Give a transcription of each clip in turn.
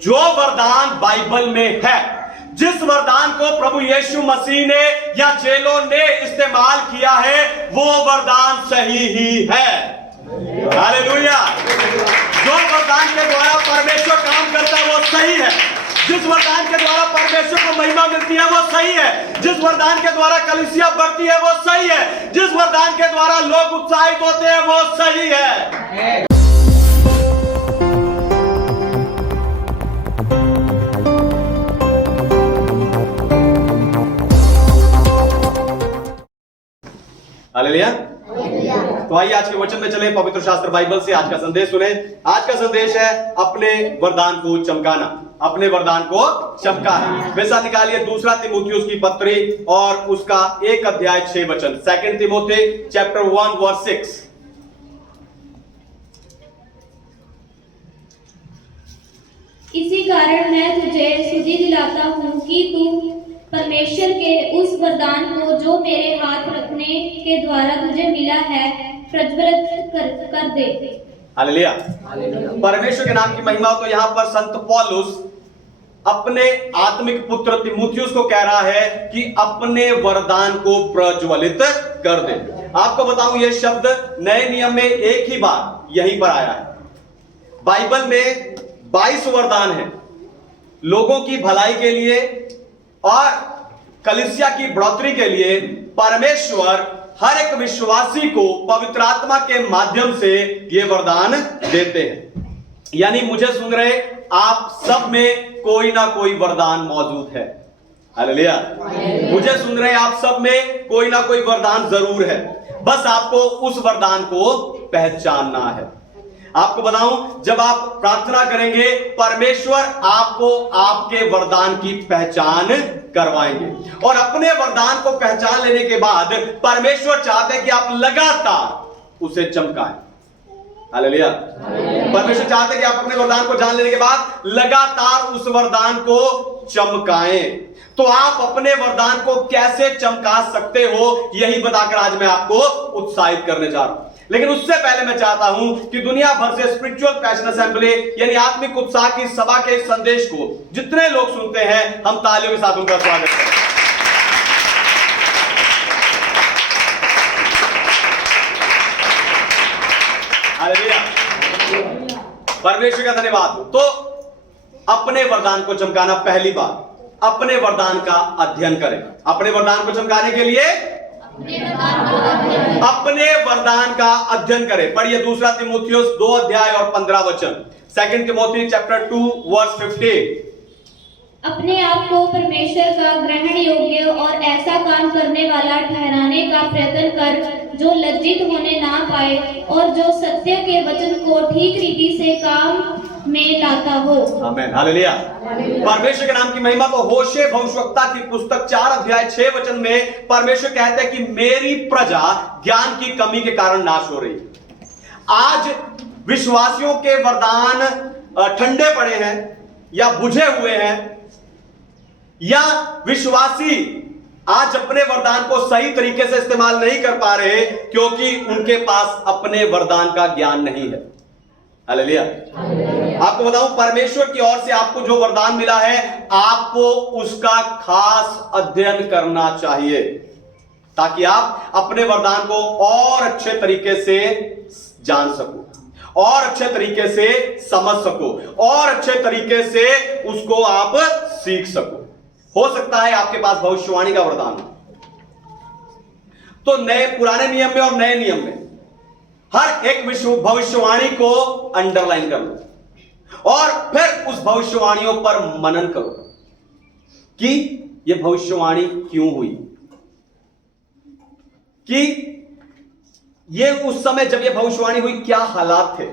जो वरदान बाइबल में है, जिस वरदान को प्रभु यीशु मसीह ने या चेलों ने इस्तेमाल किया है, वो वरदान सही ही है। हालेलुया। जो वरदान के द्वारा परमेश्वर काम करता है वो सही है। जिस वरदान के द्वारा परमेश्वर को महिमा मिलती है वो सही है। जिस वरदान के द्वारा कलीसिया बढ़ती है वो सही है। जिस वरदान के द्वारा लोग उत्साहित होते हैं वो सही है। हालेलुया। तो आइए आज के वचन में चले, पवित्र शास्त्र बाइबल से आज का संदेश सुने। आज का संदेश है अपने वरदान को चमकाना। अपने वरदान को चमकाना। वैसा निकालिए दूसरा तीमुथियुस की पत्री और उसका 1 अध्याय 6 वचन। 2 तीमुथी चैप्टर 1 वर्स 6। इसी कारण मैं तुझे सुधि दिलाता हूँ कि तू परमेश्वर के उस वरदान को जो मेरे हाथ रखने के द्वारा तुझे मिला है प्रज्वलित कर दे। हालेलुया। परमेश्वर के नाम की महिमा। तो यहां पर संत पौलुस अपने आत्मिक पुत्र तीमुथियुस को कह रहा है कि अपने वरदान को प्रज्वलित कर दे। आपको बताऊं, यह शब्द नए नियम में एक ही बार यहीं पर आया है। बाइबल में 22 वरदान है लोगों की भलाई के लिए और कलीसिया की बढ़ोतरी के लिए। परमेश्वर हर एक विश्वासी को पवित्र आत्मा के माध्यम से ये वरदान देते हैं। यानी मुझे सुन रहे आप सब में कोई ना कोई वरदान मौजूद है। हालेलुया। मुझे सुन रहे आप सब में कोई ना कोई वरदान जरूर है। बस आपको उस वरदान को पहचानना है। आपको बताऊं, जब आप प्रार्थना करेंगे परमेश्वर आपको आपके वरदान की पहचान करवाएंगे और अपने वरदान को पहचान लेने के बाद परमेश्वर चाहते हैं कि आप लगातार उसे चमकाएं। हालेलुया। परमेश्वर चाहते हैं कि आप अपने वरदान को जान लेने के बाद लगातार उस वरदान को चमकाएं। तो आप अपने वरदान को कैसे चमका सकते हो, यही बताकर आज मैं आपको उत्साहित करने जा रहा हूं। लेकिन उससे पहले मैं चाहता हूं कि दुनिया भर से स्पिरिचुअल पैशन असेंबली यानी आत्मिक उत्साह की सभा के इस संदेश को जितने लोग सुनते हैं, हम तालियों के साथ उनका स्वागत करें। हालेलुया। परमेश्वर का धन्यवाद हो। तो अपने वरदान को चमकाना, पहली बात अपने वरदान का अध्ययन करें। अपने वरदान को चमकाने के लिए अपने वरदान का अध्ययन करें। पढ़िए दूसरा तीमुथियुस 2 अध्याय और 15 वचन। 2 तीमुथी चैप्टर 2 वर्स 15। अपने आप को परमेश्वर का ग्रहण योग्य और ऐसा काम करने वाला ठहराने का प्रयत्न कर जो लज्जित होने ना पाए और जो सत्य के वचन को ठीक रीति से काम में लाता हो। आमीन। हालेलुया। परमेश्वर के नाम की महिमा। तो होशे भविष्यवक्ता की पुस्तक 4 अध्याय 6 वचन में परमेश्वर कहते हैं कि मेरी प्रजा ज्ञान की कमी के कारण नाश हो रही है। आज विश्वासियों के वरदान ठंडे पड़े हैं या बुझे हुए हैं, या विश्वासी आज अपने वरदान को सही तरीके से इस्तेमाल नहीं कर पा रहे क्योंकि उनके पास अपने वरदान का ज्ञान नहीं है। हालेलुया। आपको बताऊं, परमेश्वर की ओर से आपको जो वरदान मिला है आपको उसका खास अध्ययन करना चाहिए ताकि आप अपने वरदान को और अच्छे तरीके से जान सको और अच्छे तरीके से समझ सको और अच्छे तरीके से उसको आप सीख सको। हो सकता है आपके पास भविष्यवाणी का वरदान हो, तो पुराने नियम में और नए नियम में हर एक भविष्यवाणी को अंडरलाइन कर लो और फिर उस भविष्यवाणियों पर मनन करो कि यह भविष्यवाणी क्यों हुई, कि यह उस समय जब यह भविष्यवाणी हुई क्या हालात थे,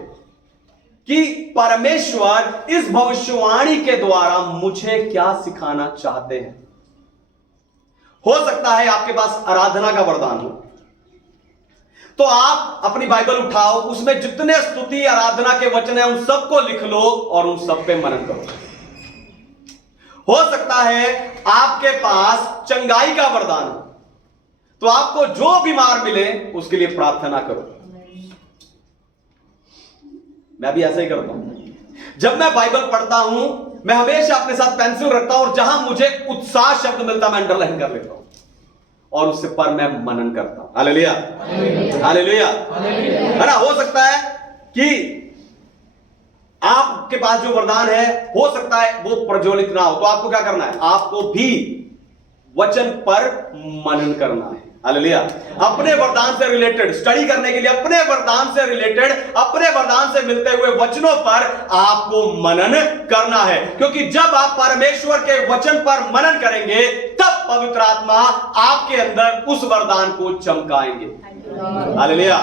कि परमेश्वर इस भविष्यवाणी के द्वारा मुझे क्या सिखाना चाहते हैं। हो सकता है आपके पास आराधना का वरदान हो, तो आप अपनी बाइबल उठाओ, उसमें जितने स्तुति आराधना के वचन है उन सबको लिख लो और उन सब पे मनन करो। हो सकता है आपके पास चंगाई का वरदान हो, तो आपको जो बीमार मिले उसके लिए प्रार्थना करो। मैं भी ऐसा ही करता हूं। जब मैं बाइबल पढ़ता हूं मैं हमेशा अपने साथ पेंसिल रखता हूं और जहां मुझे उत्साह शब्द मिलता मैं अंडरलाइन कर लेता हूं और उससे पर मैं मनन करता हूं। हालेलुया, हालेलुया, है ना। हो सकता है कि आपके पास जो वरदान है हो सकता है वो प्रज्वलित ना हो, तो आपको क्या करना है? आपको भी वचन पर मनन करना है। हालेलुया। अपने वरदान से रिलेटेड स्टडी करने के लिए, अपने वरदान से रिलेटेड, अपने वरदान से मिलते हुए वचनों पर आपको मनन करना है, क्योंकि जब आप परमेश्वर के वचन पर मनन करेंगे तब पवित्र आत्मा आपके अंदर उस वरदान को चमकाएंगे। हालेलुया।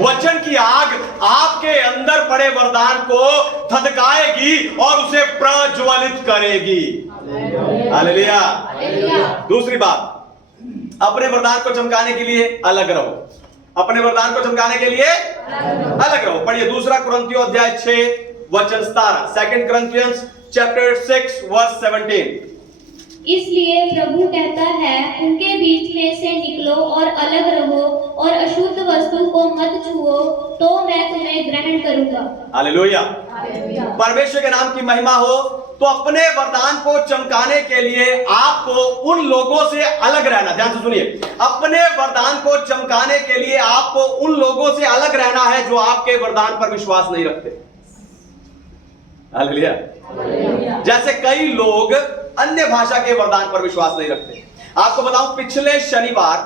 वचन की आग आपके अंदर पड़े वरदान को धधकाएगी और उसे प्रज्वलित करेगी। हालेलुया। दूसरी बात, अपने वरदान को चमकाने के लिए अलग रहो। अपने वरदान को चमकाने के लिए अलग रहो। पढ़िए दूसरा कुरिन्थियों अध्याय 6 वचन 17, 2 Corinthians chapter 6 verse 17। इसलिए प्रभु कहता है, उनके बीच में से निकलो और अलग रहो और अशुद्ध वस्तु को मत छुओ, तो मैं तुम्हें ग्रहण करूंगा। हालेलुया। परमेश्वर के नाम की महिमा हो। तो अपने वरदान को चमकाने के लिए आपको उन लोगों से अलग रहना, ध्यान से सुनिए, अपने वरदान को चमकाने के लिए आपको उन लोगों से अलग रहना है जो आपके वरदान पर विश्वास नहीं रखते। हालेलुया। जैसे कई लोग अन्य भाषा के वरदान पर विश्वास नहीं रखते। आपको बताऊं, पिछले शनिवार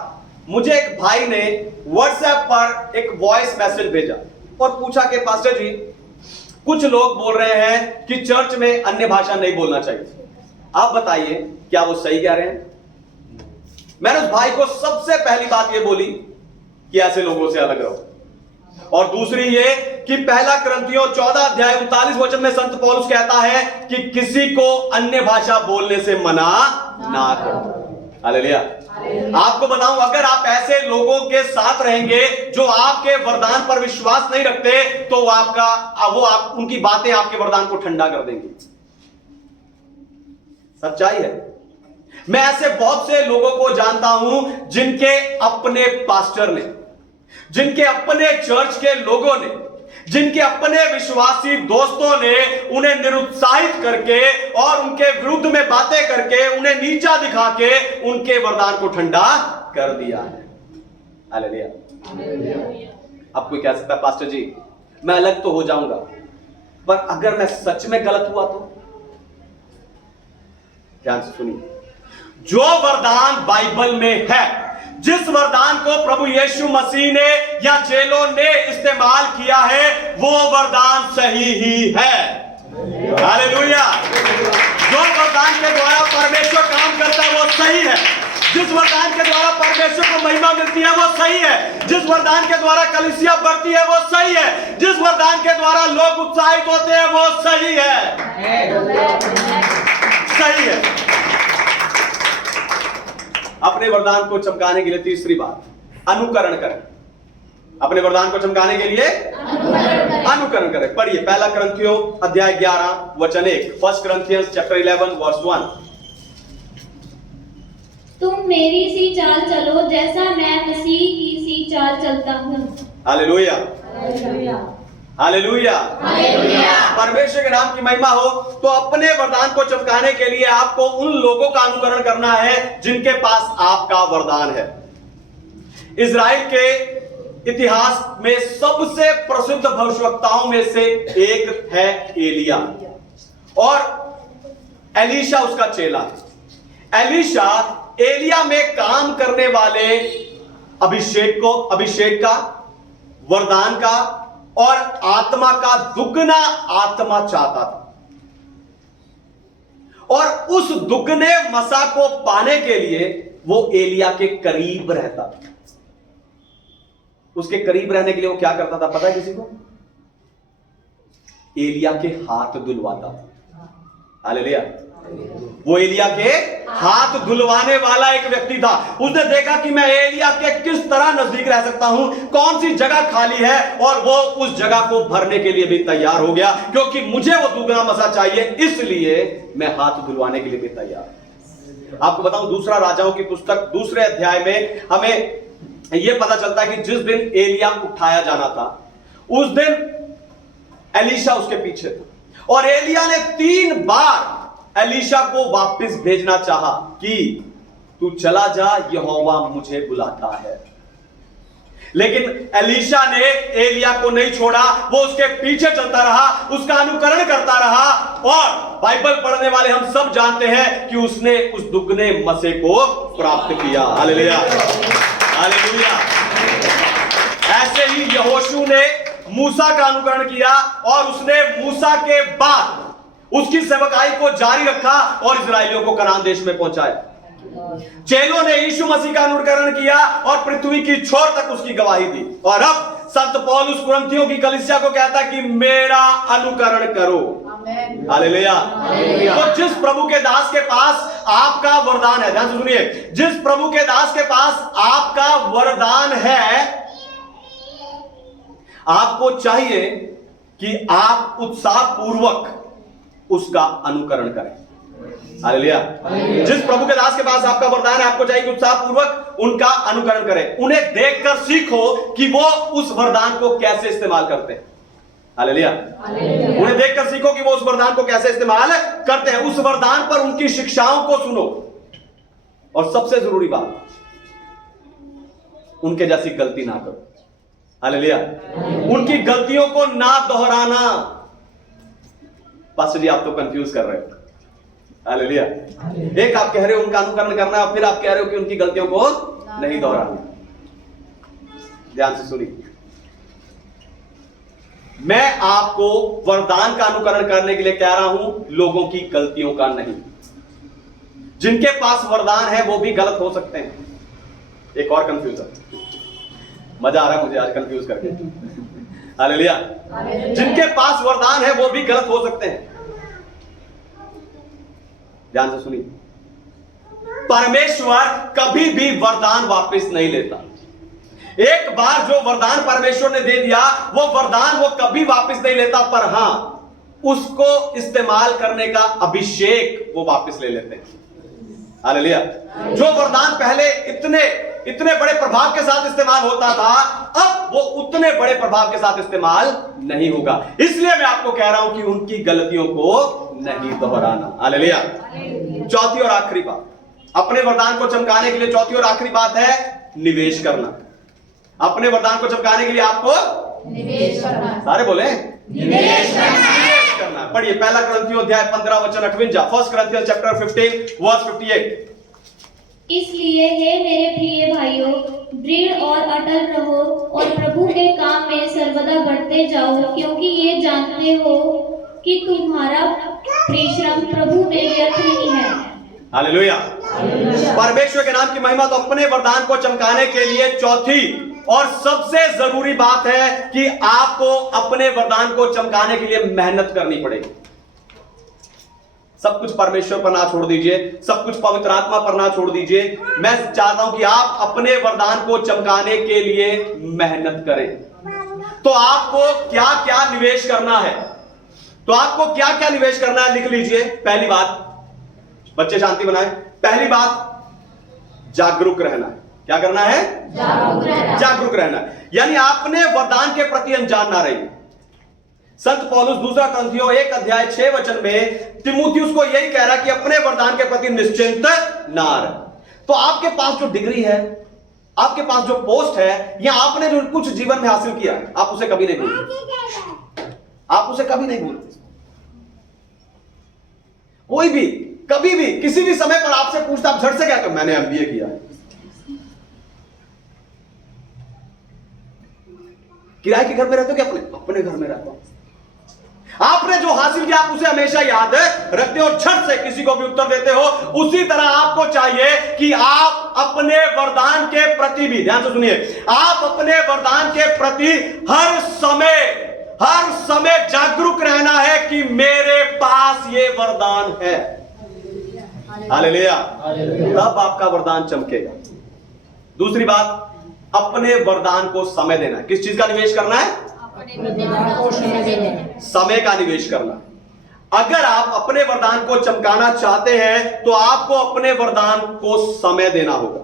मुझे एक भाई ने व्हाट्सएप पर एक वॉइस मैसेज भेजा और पूछा कि पास्टर जी, कुछ लोग बोल रहे हैं कि चर्च में अन्य भाषा नहीं बोलना चाहिए, आप बताइए क्या वो सही कह रहे हैं? मैंने उस भाई को सबसे पहली बात ये बोली कि ऐसे लोगों से अलग रहो, और दूसरी ये कि पहला कुरिन्थियों 14 अध्याय 39 वचन में संत पौलुस कहता है कि किसी को अन्य भाषा बोलने से मना ना करो। हालेलुया। आपको बताऊं, अगर आप ऐसे लोगों के साथ रहेंगे जो आपके वरदान पर विश्वास नहीं रखते, तो उनकी बातें आपके वरदान को ठंडा कर देंगी। सच्चाई है। मैं ऐसे बहुत से लोगों को जानता हूं जिनके अपने पास्टर ने, जिनके अपने चर्च के लोगों ने, जिनके अपने विश्वासी दोस्तों ने उन्हें निरुत्साहित करके और उनके विरुद्ध में बातें करके, उन्हें नीचा दिखा के उनके वरदान को ठंडा कर दिया है। हालेलुया। अब कोई कह सकता है, पास्टर जी मैं अलग तो हो जाऊंगा, पर अगर मैं सच में गलत हुआ तो? ध्यान से सुनिए, जो वरदान बाइबल में है, जिस वरदान को प्रभु यीशु मसीह ने या चेलों ने इस्तेमाल किया है, वो वरदान सही ही है। हालेलुया। जो वरदान के द्वारा परमेश्वर काम करता है वो सही है। जिस वरदान के द्वारा परमेश्वर को महिमा मिलती है वो सही है। जिस वरदान के द्वारा कलीसिया बढ़ती है वो सही है। जिस वरदान के द्वारा लोग उत्साहित होते हैं वो सही है। सही है। अपने वरदान को चमकाने के लिए तीसरी बात, अनुकरण करें। अपने वरदान को चमकाने के लिए अनुकरण करें। पढ़िए पहला कुरिन्थियों अध्याय 11 वचन 1, 1 Corinthians chapter 11 verse 1। तुम मेरी सी चाल चलो जैसा मैं मसीह की सी चाल चलता हूँ। हालेलुया, हालेलुया, परमेश्वर के नाम की महिमा हो। तो अपने वरदान को चमकाने के लिए आपको उन लोगों का अनुकरण करना है जिनके पास आपका वरदान है। इजराइल के इतिहास में सबसे प्रसिद्ध भविष्यवक्ताओं में से एक है एलिया, और एलीशा उसका चेला है। एलीशा एलिया में काम करने वाले अभिषेक का, वरदान का और आत्मा का दुगना आत्मा चाहता था, और उस दुगने मसा को पाने के लिए वो एलिया के करीब रहता। उसके करीब रहने के लिए वो क्या करता था पता है किसी को? एलिया के हाथ धुलवाता था। हालेलुया। वो एलिया के हाथ धुलवाने वाला एक व्यक्ति था। उसने देखा कि मैं एलिया के किस तरह नजदीक रह सकता हूं, कौन सी जगह खाली है, और वो उस जगह को भरने के लिए भी तैयार हो गया, क्योंकि मुझे वो दुगना मसा चाहिए, इसलिए मैं हाथ धुलवाने के लिए भी तैयार। आपको बताऊं, दूसरा राजाओं की पुस्तक दूसरे अध्याय में हमें यह पता चलता है कि जिस दिन एलिया उठाया जाना था उस दिन एलीशा उसके पीछे था, और एलिया ने 3 बार एलीशा को वापस भेजना चाहा कि तू चला जा, यहोवा मुझे बुलाता है। लेकिन एलीशा ने एलिया को नहीं छोड़ा, वो उसके पीछे चलता रहा, उसका अनुकरण करता रहा, और बाइबल पढ़ने वाले हम सब जानते हैं कि उसने उस दुगने मसे को प्राप्त किया। Hallelujah, hallelujah. ऐसे ही यहोशू ने मूसा का अनुकरण किया और उसने मूसा के बाद उसकी सेवकाई को जारी रखा और इस्राएलियों को कनान देश में पहुंचाया। चेलों ने यीशु मसीह का अनुकरण किया और पृथ्वी की छोर तक उसकी गवाही दी। और अब संत पौलुस कुरिन्थियों की कलीसिया को कहता है कि मेरा अनुकरण करो। हालेलुया। तो जिस प्रभु के दास के पास आपका वरदान है, ध्यान से सुनिए, जिस प्रभु के दास के पास आपका वरदान है, आपको चाहिए कि आप उत्साह पूर्वक उसका अनुकरण करें। हालेलुया। जिस प्रभु के दास के पास आपका वरदान है, आपको चाहिए कि उत्साह पूर्वक उनका अनुकरण करें। उन्हें देखकर सीखो कि वो उस वरदान को कैसे इस्तेमाल करते हैं। हालेलुया। उन्हें देखकर सीखो कि वो उस वरदान को कैसे इस्तेमाल करते हैं। उस वरदान पर उनकी शिक्षाओं को सुनो, और सबसे जरूरी बात, उनके जैसी गलती ना करो। हालेलुया। उनकी गलतियों को ना दोहराना। पास्टर जी, आप तो कंफ्यूज कर रहे हो। हालेलुया। एक आप कह रहे हो उनका अनुकरण करना, फिर आप कह रहे हो कि उनकी गलतियों को नहीं दोहराना। ध्यान से सुनिए, मैं आपको वरदान का अनुकरण करने के लिए कह रहा हूं, लोगों की गलतियों का नहीं। जिनके पास वरदान है वो भी गलत हो सकते हैं। एक और कंफ्यूजन, मजा आ रहा है मुझे आज कंफ्यूज करके। हालेलुया। जिनके पास वरदान है वो भी गलत हो सकते हैं। ध्यान से सुनिए, परमेश्वर कभी भी वरदान वापस नहीं लेता। एक बार जो वरदान परमेश्वर ने दे दिया, वो वरदान वो कभी वापस नहीं लेता, पर हां, उसको इस्तेमाल करने का अभिषेक वो वापस ले लेते हैं। हालेलुया। जो वरदान पहले इतने बड़े प्रभाव के साथ इस्तेमाल होता था, अब वो उतने बड़े प्रभाव के साथ इस्तेमाल नहीं होगा। इसलिए मैं आपको कह रहा हूं कि उनकी गलतियों को नहीं दोहराना। हालेलुया। चौथी और आखिरी बात, अपने वरदान को चमकाने के लिए चौथी और आखिरी बात है निवेश करना। अपने वरदान को चमकाने के लिए आपको निवेश करना। सारे बोले निवेश करना। पढ़िए 1 कुरिन्थियों अध्याय 15 वचन 58, 1 Corinthians chapter 15 verse 58। इसलिए हे मेरे प्रिय भाइयों, दृढ़ और अटल रहो और प्रभु के काम में सर्वदा बढ़ते जाओ, क्योंकि ये जानते हो कि तुम्हारा परिश्रम प्रभु में व्यर्थ नहीं है। हालेलुया। परमेश्वर के नाम की महिमा। तो अपने वरदान को चमकाने के लिए चौथी और सबसे जरूरी बात है कि आपको अपने वरदान को चमकाने के लिए मेहनत करनी पड़ेगी। सब कुछ परमेश्वर पर ना छोड़ दीजिए, सब कुछ पवित्र आत्मा पर ना छोड़ दीजिए। मैं चाहता हूं कि आप अपने वरदान को चमकाने के लिए मेहनत करें। तो आपको क्या क्या निवेश करना है? तो आपको क्या क्या निवेश करना है, लिख लीजिए। पहली बात, बच्चे शांति बनाए। पहली बात, जागरूक रहना है। क्या करना है? जागरूक रहना। यानी आपने वरदान के प्रति अनजान ना रहिए। संत पौलुस 2 कुरिन्थियों 1 अध्याय 6 वचन में तिमुथियुस को यही कह रहा कि अपने वरदान के प्रति निश्चिंत ना रहे। तो आपके पास जो डिग्री है, आपके पास जो पोस्ट है, या आपने जो कुछ जीवन में हासिल किया, आप उसे कभी नहीं भूलते। आप उसे कभी नहीं भूलते। कोई भी कभी भी किसी भी समय पर आपसे पूछता, आप झट से क्या, तो मैंने एमबीए किया है। किराए के घर में रहते हो क्या? अपने घर में रहता हूं। आपने जो हासिल किया आप उसे हमेशा याद रखते हो और झट से किसी को भी उत्तर देते हो। उसी तरह आपको चाहिए कि आप अपने वरदान के प्रति भी, ध्यान से सुनिए, आप अपने वरदान के प्रति हर समय जागरूक रहना है कि मेरे पास ये वरदान है। हालेलुया। तब आपका वरदान चमकेगा। दूसरी बात, अपने वरदान को समय देना है। किस चीज का निवेश करना है? समय का निवेश करना। अगर आप अपने वरदान को चमकाना चाहते हैं तो आपको अपने वरदान को समय देना होगा।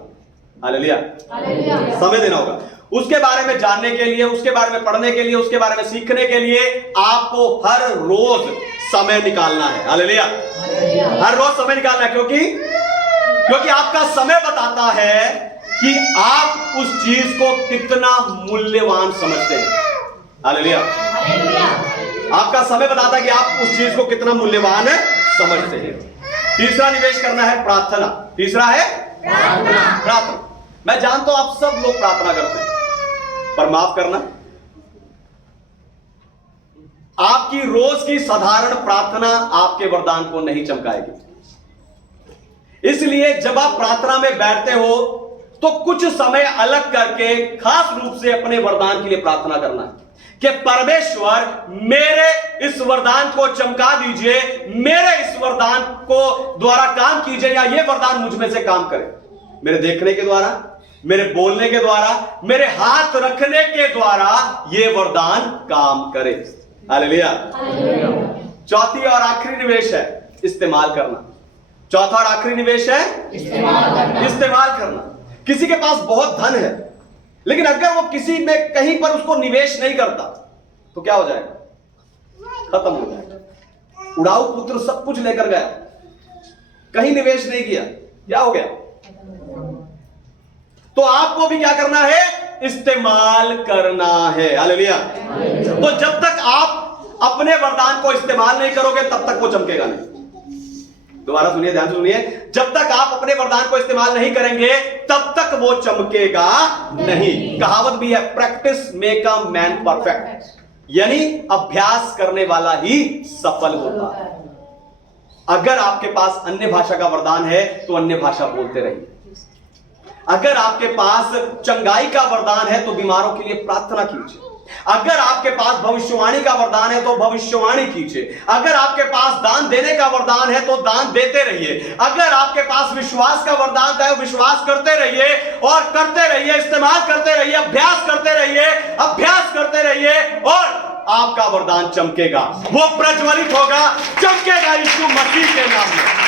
हालेलुया। समय देना होगा। उसके बारे में जानने के लिए, उसके बारे में पढ़ने के लिए, उसके बारे में सीखने के लिए आपको हर रोज समय निकालना है। हालेलुया। हर रोज समय निकालना है, क्योंकि आपका समय बताता है कि आप उस चीज को कितना मूल्यवान समझते हैं। हालेलुया। आपका समय बताता है कि आप उस चीज को कितना मूल्यवान समझते हैं। तीसरा निवेश करना है प्रार्थना। तीसरा है प्रार्थना। मैं जानता हूं आप सब लोग प्रार्थना करते हैं, पर माफ करना, आपकी रोज की साधारण प्रार्थना आपके वरदान को नहीं चमकाएगी। इसलिए जब आप प्रार्थना में बैठते हो तो कुछ समय अलग करके खास रूप से अपने वरदान के लिए प्रार्थना करना है कि परमेश्वर मेरे इस वरदान को चमका दीजिए, मेरे इस वरदान को द्वारा काम कीजिए, या ये वरदान मुझ में से काम करे, मेरे देखने के द्वारा, मेरे बोलने के द्वारा, मेरे हाथ रखने के द्वारा ये वरदान काम करे। हालेलुया। चौथी और आखिरी निवेश है इस्तेमाल करना। चौथा और आखिरी निवेश है इस्तेमाल करना। किसी के पास बहुत धन है, लेकिन अगर वो किसी में कहीं पर उसको निवेश नहीं करता तो क्या हो जाएगा? खत्म हो जाएगा। उड़ाऊ पुत्र सब कुछ लेकर गया, कहीं निवेश नहीं किया, क्या हो गया? तो आपको भी क्या करना है? इस्तेमाल करना है। हालेलुया। तो जब तक आप अपने वरदान को इस्तेमाल नहीं करोगे तब तक वो चमकेगा नहीं। दोबारा सुनिए, ध्यान से सुनिए, जब तक आप अपने वरदान को इस्तेमाल नहीं करेंगे तब तक वो चमकेगा नहीं। कहावत भी है, practice make a man perfect, यानी अभ्यास करने वाला ही सफल होता है। अगर आपके पास अन्य भाषा का वरदान है तो अन्य भाषा बोलते रहिए। अगर आपके पास चंगाई का वरदान है तो बीमारों के लिए प्रार्थना कीजिए। अगर आपके पास भविष्यवाणी का वरदान है तो भविष्यवाणी कीजिए। अगर आपके पास दान देने का वरदान है तो दान देते रहिए। अगर आपके पास विश्वास का वरदान है, विश्वास करते रहिए और करते रहिए, इस्तेमाल करते रहिए, अभ्यास करते रहिए, अभ्यास करते रहिए, और आपका वरदान चमकेगा, वो प्रज्वलित होगा, चमकेगा यीशु मसीह के नाम में।